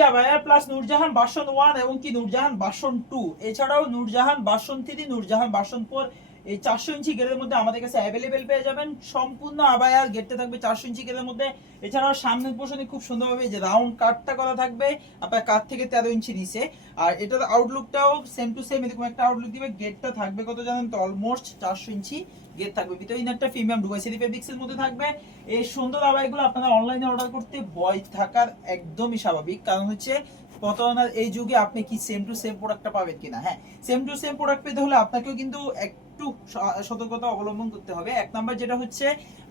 Abaya plus Nurjahan বাসন one এবং কি? নূরজাহান বাসন টু এছাড়াও নূরজাহান বাসন থ্রি নূরজাহান বাসন ফোর এই চারশো ইঞ্চি গেরের মধ্যে আমাদের কাছে অ্যাভেলেবেল পেয়ে যাবেন। সম্পূর্ণ আবায়ার গেটটা থাকবে চারশো ইঞ্চি গেরের মধ্যে। এছাড়াও সামনের পোষণে খুব সুন্দরভাবে যে রাউন্ড কাটটা করা থাকবে, আপনার কাঠ থেকে তেরো ইঞ্চি নিচে। আর এটার আউটলুকটাও সেম টু সেম এরকম একটা আউটলুক দিবে। গেটটা থাকবে কত জানেন তো? অলমোস্ট চারশো ইঞ্চি গেট থাকবে। ভিতরে ইনারটা প্রিমিয়াম ডুবাই সিটি ফেব্রিক্সের মধ্যে থাকবে। এই সুন্দর আবাইগুলো আপনারা অনলাইনে অর্ডার করতে ভয় থাকার একদমই স্বাভাবিক। কারণ হচ্ছে প্রতারণার এই যুগে আপনি কি সেম টু সেম প্রোডাক্টটা পাবেন কিনা? হ্যাঁ সেম টু সেম প্রোডাক্ট পেতে হলে আপনাকেও কিন্তু একটু সতর্কতা অবলম্বন করতে হবে। এক নাম্বার যেটা হচ্ছে,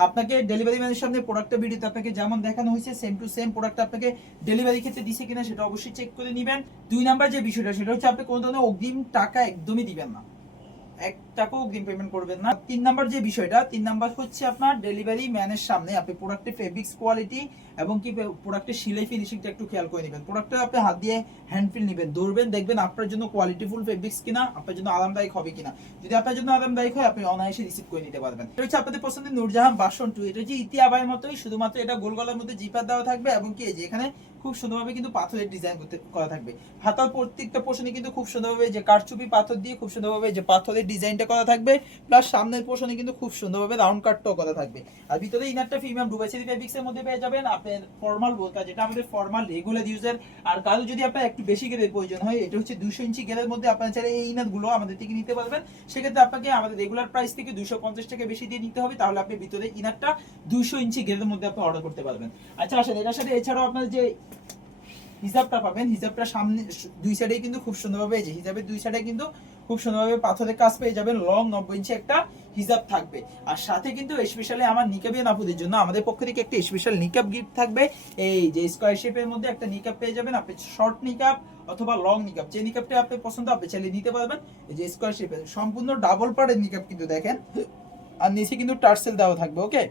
আপনাকে ডেলিভারি ম্যানের সামনে প্রোডাক্টটা ভিডিওতে আপনাকে যেমন দেখানো হয়েছে সেম টু সেম প্রোডাক্ট আপনাকে ডেলিভারি ক্ষেত্রে দিছে কিনা সেটা অবশ্যই চেক করে নেবেন। দুই নাম্বার যে বিষয়টা, সেটা হচ্ছে আপনি কোনো ধরনের অগ্রিম টাকা একদমই দিবেন না। এক টাকাও অগ্রিম পেমেন্ট করবেন না। তিন নাম্বার যে বিষয়টা, তিন নাম্বার হচ্ছে আপনার ডেলিভারি ম্যানের সামনে আপনি প্রোডাক্টের ফেব্রিক্স কোয়ালিটি এবং কি প্রোডাক্টের সিলাই ফিনিশিংটা একটু খেয়াল করে নেবেন। প্রোডাক্টটা আপনি হাত দিয়ে হ্যান্ড ফিল নেবেন, ধরবেন, দেখবেন আপনার জন্য কোয়ালিটিফুল ফেব্রিক্স কিনা, আপনার জন্য আরামদায়ক হবে কিনা। যদি আপনার জন্য আরামদায়ক হয়, আপনি অনায়াসে রিসিভ করে নিতে পারবেন। এটা হচ্ছে আপনাদের পছন্দের নূরজাহান বাসন টু এটা হচ্ছে ইতি আবায়ের মতোই, শুধুমাত্র এটা গোল গলার মধ্যে জিপার দেওয়া থাকবে এবং কি যে এখানে খুব সুন্দরভাবে কিন্তু পাথরের ডিজাইন করতে, করা থাকবে। হাতার প্রত্যেকটা পোর্শনে কিন্তু খুব সুন্দরভাবে যে কারচুপি পাথর দিয়ে খুব সুন্দরভাবে যে পাথরের ডিজাইনটা করা থাকবে প্লাস সামনের পোর্শনে কিন্তু খুব সুন্দরভাবে রাউন্ড কাটটাও করা থাকবে। আর ভিতরে ইনারটা প্রিমিয়াম ডুবাইসেরি ফেব্রিক্স এর মধ্যে পেয়ে যাবেন আপনার ফর্মাল বোরকা, যেটা আমাদের ফর্মাল রেগুলার ইউজার আর কারও যদি আপনার একটু বেশি গেলের প্রয়োজন হয়, এটা হচ্ছে দুশো ইঞ্চি গেলের মধ্যে আপনারা চাইলে এই ইনারগুলো আমাদের থেকে নিতে পারবেন। সেক্ষেত্রে আপনাকে আমাদের রেগুলার প্রাইস থেকে দুশো পঞ্চাশ টাকা বেশি দিয়ে নিতে হবে, তাহলে আপনি ভিতরে ইনারটা দুশো ইঞ্চি গেলের মধ্যে আপনি অর্ডার করতে পারবেন। আচ্ছা আসলে এটার সাথে এছাড়াও আপনার যে হিজাবটা পাবেন, হিজাবটা সামনে, দুই সাইডে কিন্তু খুব সুন্দরভাবে এই যে হিজাবের দুই সাইডে কিন্তু খুব সুন্দরভাবে পাথরের কাজ পেয়ে যাবেন লং নব্বই ইঞ্চি একটা হিজাব থাকবে। আর সাথে কিন্তু স্পেশালি আমার নিকাবিয়ান আপুদের জন্য আমাদের পক্ষ থেকে একটা স্পেশাল নিকাব গিফট থাকবে। এই যে স্কোয়ার শেপের মধ্যে একটা নিকাব পেয়ে যাবেন, আপনি শর্ট নিকাব অথবা লং নিকাব যে নিকাবটা আপনি পছন্দ, আপনি চাইলে নিতে পারবেন। এই যে স্কোয়ার শেপের সম্পূর্ণ ডাবল পার্টের নিকাব কিন্তু দেখেন। আর নিচে কিন্তু টার্সেল দেওয়া থাকবে ওকে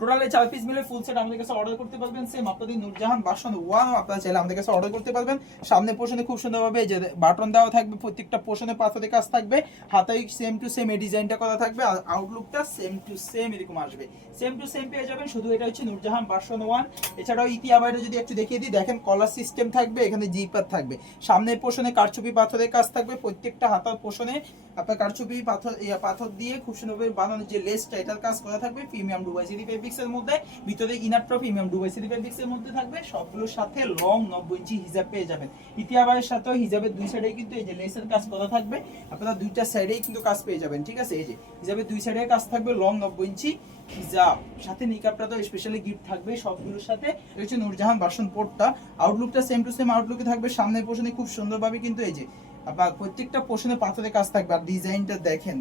টোটালে চার পিস মিলে ফুল সেট আমাদের কাছে অর্ডার করতে পারবেন। সেম আপনাদের নূরজাহান বাসন ওয়ান আপনারা চাইলে আমাদের কাছে অর্ডার করতে পারবেন। সামনে পোর্শনে খুব সুন্দরভাবে যে বাটন দেওয়া থাকবে, প্রত্যেকটা পোর্শনে পাথরের কাজ থাকবে। হাতায় সেম টু সেম এই ডিজাইনটা করা থাকবে আর আউটলুকটা সেম টু সেম এরকম আসবে। সেম টু সেম পেয়ে যাবেন, শুধু এটা হচ্ছে নূরজাহান বাসন ওয়ান এছাড়াও ইতি আবাইরে যদি একটু দেখিয়ে দিই, দেখেন কলার সিস্টেম থাকবে, এখানে জিপার থাকবে। সামনের পোর্শনে কারচুপি পাথরের কাজ থাকবে, প্রত্যেকটা হাতার পোর্শনে আপনার কারচুপি পাথর পাথর দিয়ে খুব সুন্দরভাবে বানানোর যে লেসটা এটার কাজ করা থাকবে। প্রিমিয়াম ডুবাই সিটি ফেব্রিক্স এর মধ্যে, ভিতরে ইনারটা প্রিমিয়াম ডুবাই সিটি ফেব্রিক্স এর মধ্যে থাকবে, সবগুলোর সাথে লং নব্বই ইঞ্চি হিজাব পেয়ে যাবেন। ইতিহাবারের সাথেও হিজাবের দুই সাইডে কিন্তু এই যে লেসের কাজ করা থাকবে, আপনারা দুইটা সাইডেই কিন্তু কাজ পেয়ে যাবেন, ঠিক আছে? এই যে হিজাবের দুই সাইডে কাজ থাকবে লং নব্বই ইঞ্চি হিজাব। সাথে নিকাবটা তো স্পেশালি গিফট থাকবে সবগুলোর সাথে। হচ্ছে নূরজাহান বাসন পোর্টটা আউটলুকটা সেম টু সেম আউটলুকে থাকবে, সামনের পোর্শনে খুব সুন্দরভাবে কিন্তু এই যে আপনার প্রত্যেকটা পোর্শনে পাথরের কাজ থাকবে। আর ডিজাইনটা দেখেন।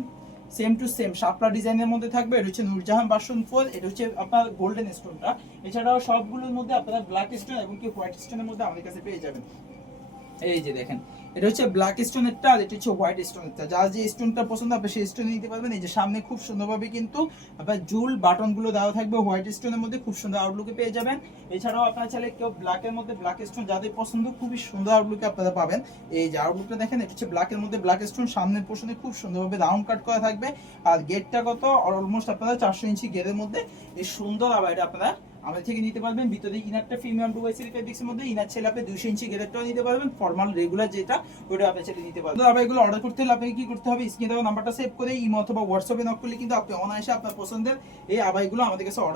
সেম টু সেম শাপলা ডিজাইনের মধ্যে থাকবে, এটা হচ্ছে নুরজাহান বাসন ফোল, এটা হচ্ছে আপনার গোল্ডেন স্টোনটা এছাড়াও সবগুলোর মধ্যে আপনারা ব্ল্যাক স্টোন এবং কি হোয়াইট স্টোনের মধ্যে আমাদের কাছে পেয়ে যাবেন। এই যে দেখেন এটা হচ্ছে ব্ল্যাক স্টোনেরটা আর এটা হচ্ছে হোয়াইট স্টোনের স্টোনেরটা যার যে স্টোনটা পছন্দ, আপনি সেই স্টোন নিতে পারবেন। এই যে সামনে খুব সুন্দরভাবে কিন্তু আপনার জুল বাটনগুলো দেওয়া থাকবে। হোয়াইট স্টোনের মধ্যে খুব সুন্দর আউটলুকে পেয়ে যাবেন। এছাড়াও আপনারা চাইলে কেউ ব্ল্যাকের মধ্যে ব্ল্যাক স্টোন যাদের পছন্দ, খুবই সুন্দর আউটলুকে আপনারা পাবেন। এই যে আউটলুকটা দেখেন, এটা হচ্ছে ব্ল্যাকের মধ্যে ব্ল্যাক স্টোন সামনের পোর্শনে খুব সুন্দরভাবে রাউন্ড কাট করা থাকবে। আর গেটটা কত? অলমোস্ট আপনারা চারশো ইঞ্চি গেটের মধ্যে এই সুন্দর আবার এটা আপনারা আমাদের থেকে নিতে পারবেন, ভিতরে ইনারটা প্রিমিয়াম টু বাইসির ফেব্রিক্সের মধ্যে ইনার ছেলে আপনি দুশো ইঞ্চি গেদারটাও নিতে পারবেন ফর্মাল রেগুলার যেটা ওটা আপনি ছেলে নিতে পারবেন। আবার এগুলো অর্ডার করতে হলে আপনাকে কি করতে হবে? স্ক্রিনে দেওয়া নাম্বারটা সেভ করে ইমো অথবা হোয়াটসঅ্যাপে নক করলে কিন্তু আপনি অনায়াসে আপনার পছন্দের এই আবাইগুলো আমাদের কাছে অর্ডার